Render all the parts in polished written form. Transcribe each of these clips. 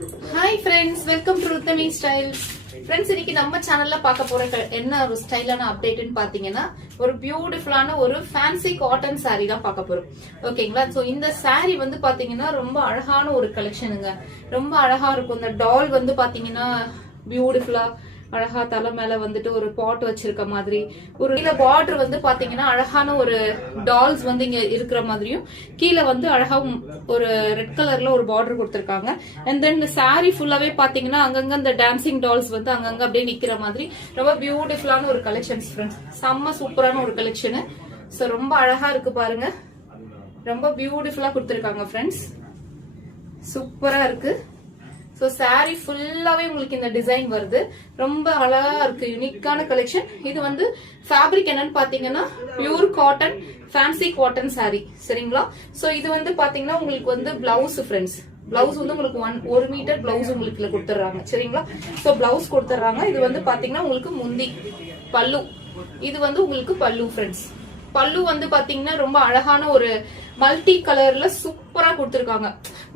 Hi friends, welcome to Ruthami Styles. Friends, இன்னைக்கு நம்ம சேனல்ல பார்க்க போற என்ன ஒரு ஸ்டைலான அப்டேட்னு பாத்தீங்கன்னா ஒரு பியூட்டிஃபுல்லான ஒரு ஃபேன்சி காட்டன் saree தான் பார்க்க போறோம். ஓகேங்களா? சோ இந்த saree வந்து பாத்தீங்கன்னா ரொம்ப அழகான ஒரு கலெக்ஷனுங்க. ரொம்ப அழகா இருக்கும். இந்த டால் வந்து பாத்தீங்கன்னா பியூட்டிஃபுல்லா அழகா தலை மேல வந்துட்டு ஒரு பாட் வச்சிருக்க மாதிரி ஒரு கீழே பார்டர் வந்து பாத்தீங்கன்னா அழகான ஒரு டால்ஸ் வந்து இங்க இருக்கிற மாதிரியும் கீழே வந்து அழகா ஒரு ரெட் கலர்ல ஒரு பார்டர் கொடுத்திருக்காங்க. அண்ட் தென் இந்த சாரி ஃபுல்லாவே பாத்தீங்கன்னா அங்கங்க இந்த டான்சிங் டால்ஸ் வந்து அங்கங்க அப்படியே நிக்கிற மாதிரி ரொம்ப பியூட்டிஃபுல்லான ஒரு கலெக்ஷன்ஸ் ஃப்ரெண்ட்ஸ். செம்ம சூப்பரான ஒரு கலெக்ஷன். சோ ரொம்ப அழகா இருக்கு பாருங்க. ரொம்ப பியூட்டிஃபுல்லா கொடுத்திருக்காங்க ஃப்ரெண்ட்ஸ். சூப்பரா இருக்கு. சோ சாரி ஃபுல்லாவே உங்களுக்கு இந்த டிசைன் வருது. ரொம்ப அழகா இருக்கு. யூனிக்கான கலெக்ஷன். இது வந்து ஃபேப்ரிக் என்னன்னு பாத்தீங்கன்னா pure cotton fancy cotton sorry. சரிங்களா? சோ இது வந்து பாத்தீங்கன்னா உங்களுக்கு வந்து பிளவுஸ் ஃப்ரெண்ட்ஸ். பிளவுஸ் வந்து உங்களுக்கு 1 மீட்டர் பிளவுஸ் உங்களுக்கு கொடுத்துறாங்க. சரிங்களா? சோ பிளவுஸ் கொடுத்துறாங்க. இது வந்து பாத்தீங்கன்னா உங்களுக்கு முந்தி பல்லு. இது வந்து உங்களுக்கு பல்லு ஃப்ரெண்ட்ஸ். பல்லு வந்து பாத்தீங்கன்னா ரொம்ப அழகான ஒரு மல்டி கலர்ல சூப்பரா கொடுத்திருக்காங்க.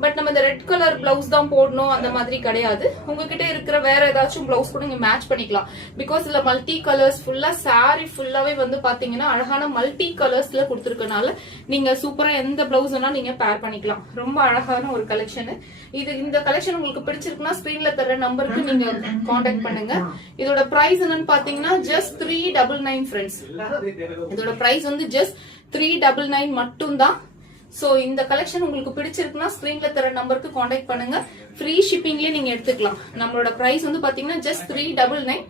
பட் நம்ம இந்த ரெட் கலர் பிளவுஸ் தான் போடணும் அந்த மாதிரி கிடையாது. உங்ககிட்ட இருக்கிற வேற ஏதாச்சும் பிளவுஸ் கூட நீங்க மேட்ச் பண்ணிக்கலாம். பிகாஸ் இதுல மல்டி கலர்ஸ் ஃபுல்லா சாரி ஃபுல்லாவே வந்து பாத்தீங்கன்னா அழகான மல்டி கலர்ஸ்ல கொடுத்திருக்கனால நீங்க சூப்பரா எந்த பிளவுஸ் வேணா நீங்க பேர் பண்ணிக்கலாம். ரொம்ப அழகான ஒரு கலெக்ஷன். இந்த கலெக்ஷன் உங்களுக்கு பிடிச்சிருக்குன்னா ஸ்கிரீன்ல தர நம்பருக்கு நீங்க கான்டாக்ட் பண்ணுங்க. இதோட பிரைஸ் என்னன்னு பாத்தீங்கன்னா ஜஸ்ட் 399 ஃப்ரெண்ட்ஸ். இதோட பிரைஸ் வந்து ஜஸ்ட் 399 மட்டும் தான். சோ இந்த கலெக்ஷன் உங்களுக்கு பிடிச்சிருக்குன்னா ஸ்கிரீன்ல தர நம்பருக்கு கான்டாக்ட் பண்ணுங்க. ஃப்ரீ ஷிப்பிங்லயே நீங்க எடுத்துக்கலாம். நம்மளோட பிரைஸ் வந்து பாத்தீங்கன்னா ஜஸ்ட் 399.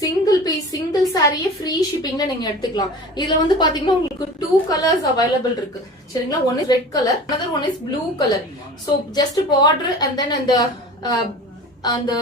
சிங்கிள் பீஸ் சிங்கிள் சாரியே ஃப்ரீ ஷிப்பிங்ல நீங்க எடுத்துக்கலாம். இதுல வந்து பாத்தீங்கன்னா உங்களுக்கு 2 கலர்ஸ் அவைலபிள் இருக்கு. சரிங்களா? One is red colour, another one is blue colour. So just border and then அந்த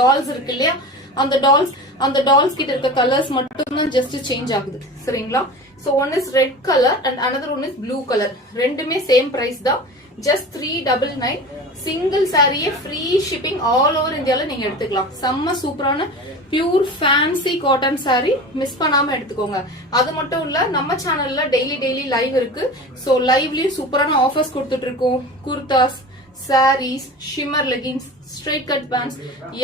டால்ஸ் இருக்கு இல்லையா, அந்த டால்ஸ் கிட்ட இருக்க கலர்ஸ் மட்டும் தான் ஜஸ்ட் சேஞ்ச் ஆகுது. சரிங்களா? So one is red colour and another one is blue colour. ரெண்டுமே சேம் பிரைஸ் தான். ஜஸ்ட் 399. சிங்கிள் சாரியே ஃப்ரீ ஷிப்பிங் ஆல் ஓவர் இந்தியால நீங்க எடுத்துக்கலாம். செம்ம சூப்பரான pure fancy cotton sari. Miss பண்ணாம எடுத்துக்கோங்க. அது மட்டும் இல்ல, நம்ம சேனல்ல டெய்லி லைவ் இருக்கு. சோ லைவ்லயும் சூப்பரான ஆஃபர்ஸ் கொடுத்துட்டு இருக்கோம். Kurtas, saris, shimmer leggings, straight cut pants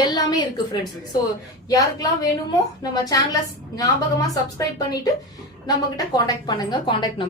எல்லாமே இருக்கு ஃப்ரெண்ட்ஸ். சோ யாருக்கெல்லாம் வேணுமோ நம்ம சேனலை ஞாபகமா சப்ஸ்கிரைப் பண்ணிட்டு நம்ம கிட்ட கான்டாக்ட் பண்ணுங்க. Contact number